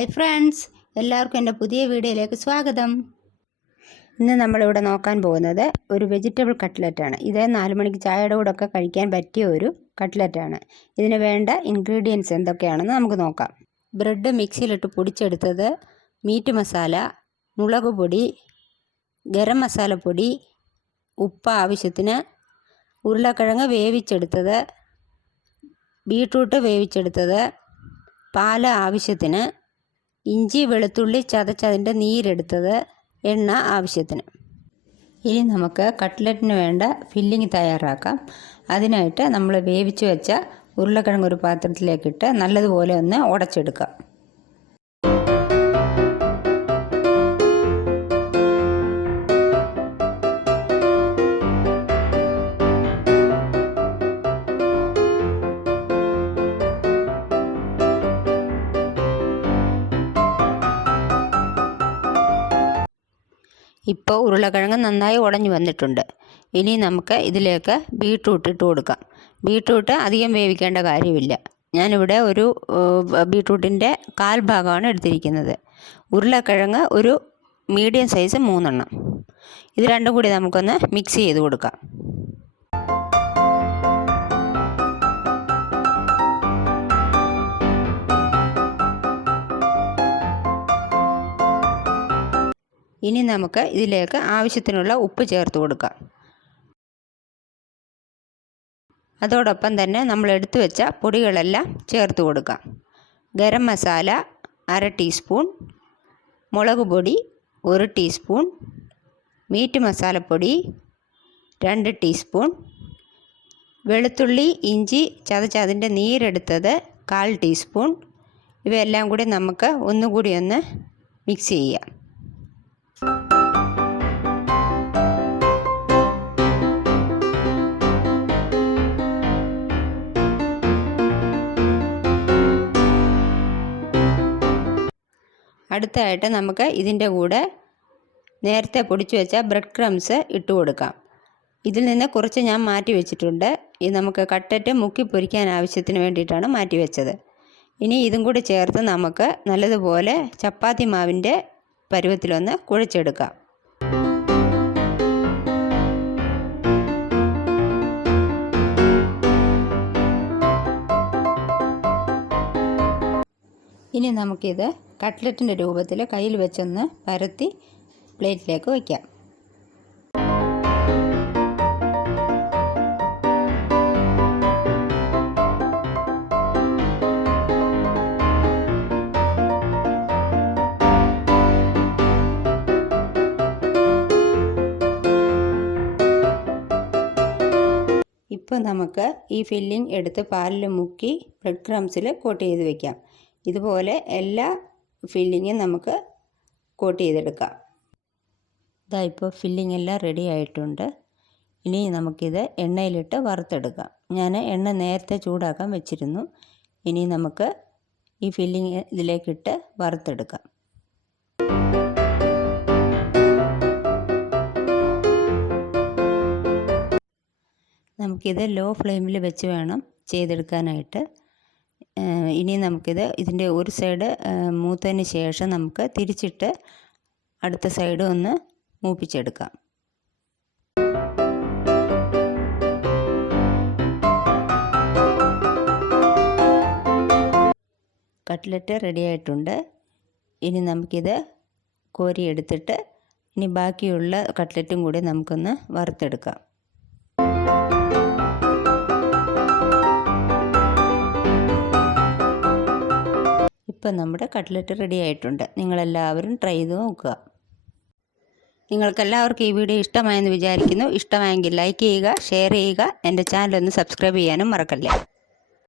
Hi friends, എല്ലാവർക്കും എൻ്റെ പുതിയ വീഡിയോയിലേക്ക് സ്വാഗതം. ഇന്ന് നമ്മളിവിടെ നോക്കാൻ പോകുന്നത് ഒരു വെജിറ്റബിൾ കട്ട്ലറ്റാണ്. ഇത് 4 മണിക്ക് ചായയുടെ കൂടെ ഒക്കെ കഴിക്കാൻ പറ്റിയ ഒരു കട്ട്ലറ്റാണ്. ഇതിന് വേണ്ട ഇൻഗ്രീഡിയൻസ് എന്തൊക്കെയാണെന്ന് നമുക്ക് നോക്കാം. ബ്രെഡ് മിക്സിയിലിട്ട് പൊടിച്ചെടുത്തത്, മീറ്റ് മസാല, മുളക് പൊടി, ഗരം മസാലപ്പൊടി, ഉപ്പ് ആവശ്യത്തിന്, ഉരുളക്കിഴങ്ങ് വേവിച്ചെടുത്തത്, ബീട്രൂട്ട് വേവിച്ചെടുത്തത്, പാല് ആവശ്യത്തിന്, ഇഞ്ചി വെളുത്തുള്ളി ചതച്ചതിൻ്റെ നീരെടുത്തത്, എണ്ണ ആവശ്യത്തിന്. ഇനി നമുക്ക് കട്ട്ലറ്റിന് വേണ്ട ഫില്ലിങ് തയ്യാറാക്കാം. അതിനായിട്ട് നമ്മൾ വേവിച്ച് വെച്ച ഉരുളക്കിഴങ്ങ് ഒരു പാത്രത്തിലേക്കിട്ട് നല്ലതുപോലെ ഒന്ന് ഉടച്ചെടുക്കാം. ഇപ്പോൾ ഉരുളക്കിഴങ്ങ് നന്നായി ഉടഞ്ഞു വന്നിട്ടുണ്ട്. ഇനി നമുക്ക് ഇതിലേക്ക് ബീട്രൂട്ട് ഇട്ട് കൊടുക്കാം. ബീട്രൂട്ട് അധികം വേവിക്കേണ്ട കാര്യമില്ല. ഞാനിവിടെ ഒരു ബീട്രൂട്ടിൻ്റെ 1/4 ഭാഗമാണ് എടുത്തിരിക്കുന്നത്. ഉരുളക്കിഴങ്ങ് ഒരു മീഡിയം സൈസ് 3 എണ്ണം. ഇത് രണ്ടും കൂടി നമുക്കൊന്ന് മിക്സ് ചെയ്ത് കൊടുക്കാം. ഇനി നമുക്ക് ഇതിലേക്ക് ആവശ്യത്തിനുള്ള ഉപ്പ് ചേർത്ത് കൊടുക്കാം. അതോടൊപ്പം തന്നെ നമ്മൾ എടുത്തു വെച്ച പൊടികളെല്ലാം ചേർത്ത് കൊടുക്കാം. ഗരം മസാല 1/2 ടീസ്പൂൺ, മുളക് പൊടി 1 ടീസ്പൂൺ, മീറ്റ് മസാലപ്പൊടി 2 ടീസ്പൂൺ, വെളുത്തുള്ളി ഇഞ്ചി ചതച്ചതിൻ്റെ നീരെടുത്തത് 1/4 ടീസ്പൂൺ. ഇവയെല്ലാം കൂടി നമുക്ക് ഒന്നുകൂടി ഒന്ന് മിക്സ് ചെയ്യാം. അടുത്തായിട്ട് നമുക്ക് ഇതിൻ്റെ കൂടെ നേരത്തെ പൊടിച്ചു വെച്ച ബ്രെഡ് ക്രംസ് ഇട്ട് കൊടുക്കാം. ഇതിൽ നിന്ന് കുറച്ച് ഞാൻ മാറ്റി വെച്ചിട്ടുണ്ട്. ഇത് നമുക്ക് കട്ട്ലറ്റ് മുക്കി പൊരിക്കാൻ ആവശ്യത്തിന് വേണ്ടിയിട്ടാണ് മാറ്റി വെച്ചത്. ഇനി ഇതും കൂടി ചേർത്ത് നമുക്ക് നല്ലതുപോലെ ചപ്പാത്തി മാവിൻ്റെ പരുവത്തിലൊന്ന് കുഴച്ചെടുക്കാം. ഇനി നമുക്കിത് കട്ട്ലറ്റിൻ്റെ രൂപത്തിൽ കയ്യിൽ വെച്ചൊന്ന് പരത്തി പ്ലേറ്റിലേക്ക് വയ്ക്കാം. ഇപ്പോൾ നമുക്ക് ഈ ഫില്ലിംഗ് എടുത്ത് പാലിൽ മുക്കി ബ്രെഡ് ക്രംസിൽ കോട്ട് ചെയ്ത് വയ്ക്കാം. ഇതുപോലെ എല്ലാ ഫില്ലിങ്ങും നമുക്ക് കോട്ട് ചെയ്തെടുക്കാം. ഇതാ ഇപ്പോൾ ഫില്ലിംഗ് എല്ലാം റെഡി ആയിട്ടുണ്ട്. ഇനി നമുക്കിത് എണ്ണയിലിട്ട് വറുത്തെടുക്കാം. ഞാൻ എണ്ണ നേരത്തെ ചൂടാക്കാൻ വെച്ചിരുന്നു. ഇനി നമുക്ക് ഈ ഫില്ലിങ് ഇതിലേക്കിട്ട് വറുത്തെടുക്കാം. നമുക്കിത് ലോ ഫ്ലെയിമിൽ വെച്ച് വേണം ചെയ്തെടുക്കാനായിട്ട്. ഇനി നമുക്കിത് ഇതിൻ്റെ ഒരു സൈഡ് മൂത്തതിന് ശേഷം നമുക്ക് തിരിച്ചിട്ട് അടുത്ത സൈഡ് ഒന്ന് മൂപ്പിച്ചെടുക്കാം. കട്ട്ലറ്റ് റെഡി ആയിട്ടുണ്ട്. ഇനി നമുക്കിത് കോരിയെടുത്തിട്ട് ഇനി ബാക്കിയുള്ള കട്ട്ലറ്റും കൂടി നമുക്കൊന്ന് വറുത്തെടുക്കാം. ഇപ്പം നമ്മുടെ കട്ട്ലറ്റ് റെഡി ആയിട്ടുണ്ട്. നിങ്ങളെല്ലാവരും ട്രൈ ചെയ്ത് നോക്കുക. നിങ്ങൾക്കെല്ലാവർക്കും ഈ വീഡിയോ ഇഷ്ടമായെന്ന് വിചാരിക്കുന്നു. ഇഷ്ടമായെങ്കിൽ ലൈക്ക് ചെയ്യുക, ഷെയർ ചെയ്യുക. എൻ്റെ ചാനൽ ഒന്ന് സബ്സ്ക്രൈബ് ചെയ്യാനും മറക്കല്ലേ.